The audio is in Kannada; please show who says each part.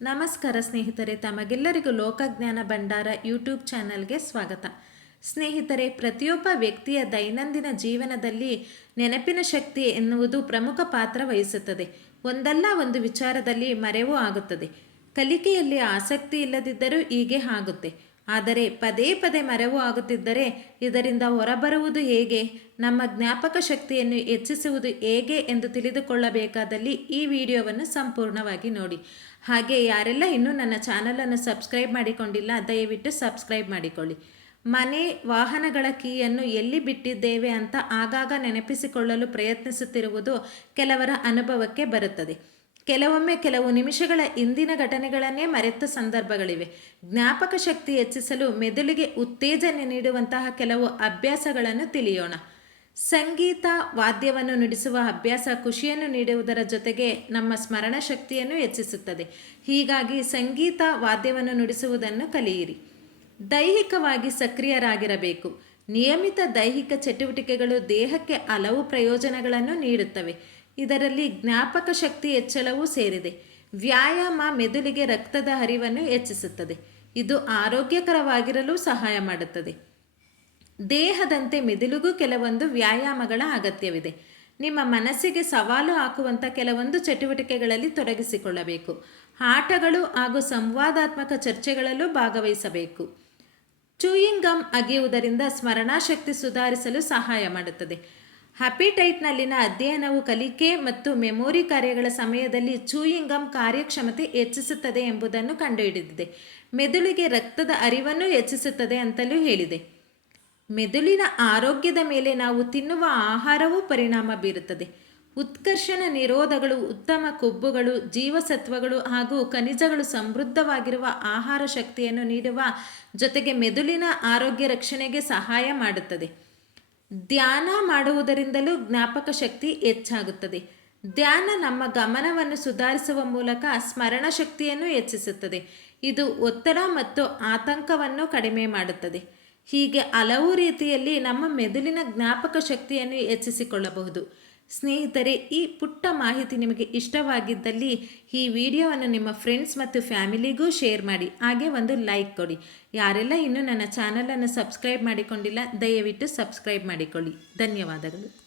Speaker 1: ನಮಸ್ಕಾರ ಸ್ನೇಹಿತರೆ, ತಮಗೆಲ್ಲರಿಗೂ ಲೋಕಜ್ಞಾನ ಭಂಡಾರ ಯೂಟ್ಯೂಬ್ ಚಾನಲ್ಗೆ ಸ್ವಾಗತ. ಸ್ನೇಹಿತರೆ, ಪ್ರತಿಯೊಬ್ಬ ವ್ಯಕ್ತಿಯ ದೈನಂದಿನ ಜೀವನದಲ್ಲಿ ನೆನಪಿನ ಶಕ್ತಿ ಎನ್ನುವುದು ಪ್ರಮುಖ ಪಾತ್ರ ವಹಿಸುತ್ತದೆ. ಒಂದಲ್ಲ ಒಂದು ವಿಚಾರದಲ್ಲಿ ಮರೆವೂ ಆಗುತ್ತದೆ. ಕಲಿಕೆಯಲ್ಲಿ ಆಸಕ್ತಿ ಇಲ್ಲದಿದ್ದರೂ ಹೀಗೆ ಆಗುತ್ತೆ. ಆದರೆ ಪದೇ ಪದೇ ಮರೆವು ಆಗುತ್ತಿದ್ದರೆ ಇದರಿಂದ ಹೊರಬರುವುದು ಹೇಗೆ? ನಮ್ಮ ಜ್ಞಾಪಕ ಶಕ್ತಿಯನ್ನು ಹೆಚ್ಚಿಸುವುದು ಹೇಗೆ ಎಂದು ತಿಳಿದುಕೊಳ್ಳಬೇಕಾದಲ್ಲಿ ಈ ವಿಡಿಯೋವನ್ನು ಸಂಪೂರ್ಣವಾಗಿ ನೋಡಿ. ಹಾಗೆ ಯಾರೆಲ್ಲ ಇನ್ನೂ ನನ್ನ ಚಾನಲನ್ನು ಸಬ್ಸ್ಕ್ರೈಬ್ ಮಾಡಿಕೊಂಡಿಲ್ಲ, ದಯವಿಟ್ಟು ಸಬ್ಸ್ಕ್ರೈಬ್ ಮಾಡಿಕೊಳ್ಳಿ. ಮನೆ ವಾಹನಗಳ ಕೀಯನ್ನು ಎಲ್ಲಿ ಬಿಟ್ಟಿದ್ದೇವೆ ಅಂತ ಆಗಾಗ ನೆನಪಿಸಿಕೊಳ್ಳಲು ಪ್ರಯತ್ನಿಸುತ್ತಿರುವುದು ಕೆಲವರ ಅನುಭವಕ್ಕೆ ಬರುತ್ತದೆ. ಕೆಲವೊಮ್ಮೆ ಕೆಲವು ನಿಮಿಷಗಳ ಇಂದಿನ ಘಟನೆಗಳನ್ನೇ ಮರೆತ ಸಂದರ್ಭಗಳಿವೆ. ಜ್ಞಾಪಕ ಶಕ್ತಿ ಹೆಚ್ಚಿಸಲು ಮೆದುಳಿಗೆ ಉತ್ತೇಜನ ನೀಡುವಂತಹ ಕೆಲವು ಅಭ್ಯಾಸಗಳನ್ನು ತಿಳಿಯೋಣ. ಸಂಗೀತ ವಾದ್ಯವನ್ನು ನುಡಿಸುವ ಅಭ್ಯಾಸ ಖುಷಿಯನ್ನು ನೀಡುವುದರ ಜೊತೆಗೆ ನಮ್ಮ ಸ್ಮರಣ ಶಕ್ತಿಯನ್ನು ಹೆಚ್ಚಿಸುತ್ತದೆ. ಹೀಗಾಗಿ ಸಂಗೀತ ವಾದ್ಯವನ್ನು ನುಡಿಸುವುದನ್ನು ಕಲಿಯಿರಿ. ದೈಹಿಕವಾಗಿ ಸಕ್ರಿಯರಾಗಿರಬೇಕು. ನಿಯಮಿತ ದೈಹಿಕ ಚಟುವಟಿಕೆಗಳು ದೇಹಕ್ಕೆ ಹಲವು ಪ್ರಯೋಜನಗಳನ್ನು ನೀಡುತ್ತವೆ. ಇದರಲ್ಲಿ ಜ್ಞಾಪಕ ಶಕ್ತಿ ಹೆಚ್ಚಳವೂ ಸೇರಿದೆ. ವ್ಯಾಯಾಮ ಮೆದುಳಿಗೆ ರಕ್ತದ ಹರಿವನ್ನು ಹೆಚ್ಚಿಸುತ್ತದೆ. ಇದು ಆರೋಗ್ಯಕರವಾಗಿರಲು ಸಹಾಯ ಮಾಡುತ್ತದೆ. ದೇಹದಂತೆ ಮೆದುಳಿಗೂ ಕೆಲವೊಂದು ವ್ಯಾಯಾಮಗಳ ಅಗತ್ಯವಿದೆ. ನಿಮ್ಮ ಮನಸ್ಸಿಗೆ ಸವಾಲು ಹಾಕುವಂಥ ಕೆಲವೊಂದು ಚಟುವಟಿಕೆಗಳಲ್ಲಿ ತೊಡಗಿಸಿಕೊಳ್ಳಬೇಕು. ಆಟಗಳು ಹಾಗೂ ಸಂವಾದಾತ್ಮಕ ಚರ್ಚೆಗಳಲ್ಲೂ ಭಾಗವಹಿಸಬೇಕು. ಚೂಯಿಂಗ್ ಗಮ್ ಅಗೆಯುವುದರಿಂದ ಸ್ಮರಣಾಶಕ್ತಿ ಸುಧಾರಿಸಲು ಸಹಾಯ ಮಾಡುತ್ತದೆ. ಹ್ಯಾಪಿಟೈಟ್ನಲ್ಲಿನ ಅಧ್ಯಯನವು ಕಲಿಕೆ ಮತ್ತು ಮೆಮೊರಿ ಕಾರ್ಯಗಳ ಸಮಯದಲ್ಲಿ ಚೂಯಿಂಗ್ ಗಮ್ ಕಾರ್ಯಕ್ಷಮತೆ ಹೆಚ್ಚಿಸುತ್ತದೆ ಎಂಬುದನ್ನು ಕಂಡುಹಿಡಿದಿದೆ. ಮೆದುಳಿಗೆ ರಕ್ತದ ಅರಿವನ್ನು ಹೆಚ್ಚಿಸುತ್ತದೆ ಅಂತಲೂ ಹೇಳಿದೆ. ಮೆದುಳಿನ ಆರೋಗ್ಯದ ಮೇಲೆ ನಾವು ತಿನ್ನುವ ಆಹಾರವೂ ಪರಿಣಾಮ ಬೀರುತ್ತದೆ. ಉತ್ಕರ್ಷಣ ನಿರೋಧಗಳು, ಉತ್ತಮ ಕೊಬ್ಬುಗಳು, ಜೀವಸತ್ವಗಳು ಹಾಗೂ ಖನಿಜಗಳು ಸಮೃದ್ಧವಾಗಿರುವ ಆಹಾರ ಶಕ್ತಿಯನ್ನು ನೀಡುವ ಜೊತೆಗೆ ಮೆದುಳಿನ ಆರೋಗ್ಯ ರಕ್ಷಣೆಗೆ ಸಹಾಯ ಮಾಡುತ್ತದೆ. ಧ್ಯಾನ ಮಾಡುವುದರಿಂದಲೂ ಜ್ಞಾಪಕ ಶಕ್ತಿ ಹೆಚ್ಚಾಗುತ್ತದೆ. ಧ್ಯಾನ ನಮ್ಮ ಗಮನವನ್ನು ಸುಧಾರಿಸುವ ಮೂಲಕ ಸ್ಮರಣ ಶಕ್ತಿಯನ್ನು ಹೆಚ್ಚಿಸುತ್ತದೆ. ಇದು ಒತ್ತಡ ಮತ್ತು ಆತಂಕವನ್ನು ಕಡಿಮೆ ಮಾಡುತ್ತದೆ. ಹೀಗೆ ಹಲವು ರೀತಿಯಲ್ಲಿ ನಮ್ಮ ಮೆದುಳಿನ ಜ್ಞಾಪಕ ಶಕ್ತಿಯನ್ನು ಹೆಚ್ಚಿಸಿಕೊಳ್ಳಬಹುದು. ಸ್ನೇಹಿತರೆ, ಈ ಪುಟ್ಟ ಮಾಹಿತಿ ನಿಮಗೆ ಇಷ್ಟವಾಗಿದ್ದಲ್ಲಿ ಈ ವಿಡಿಯೋವನ್ನು ನಿಮ್ಮ ಫ್ರೆಂಡ್ಸ್ ಮತ್ತು ಫ್ಯಾಮಿಲಿಗೂ ಶೇರ್ ಮಾಡಿ. ಹಾಗೆ ಒಂದು ಲೈಕ್ ಕೊಡಿ. ಯಾರೆಲ್ಲ ಇನ್ನೂ ನನ್ನ ಚಾನಲನ್ನು ಸಬ್ಸ್ಕ್ರೈಬ್ ಮಾಡಿಕೊಂಡಿಲ್ಲ, ದಯವಿಟ್ಟು ಸಬ್ಸ್ಕ್ರೈಬ್ ಮಾಡಿಕೊಳ್ಳಿ. ಧನ್ಯವಾದಗಳು.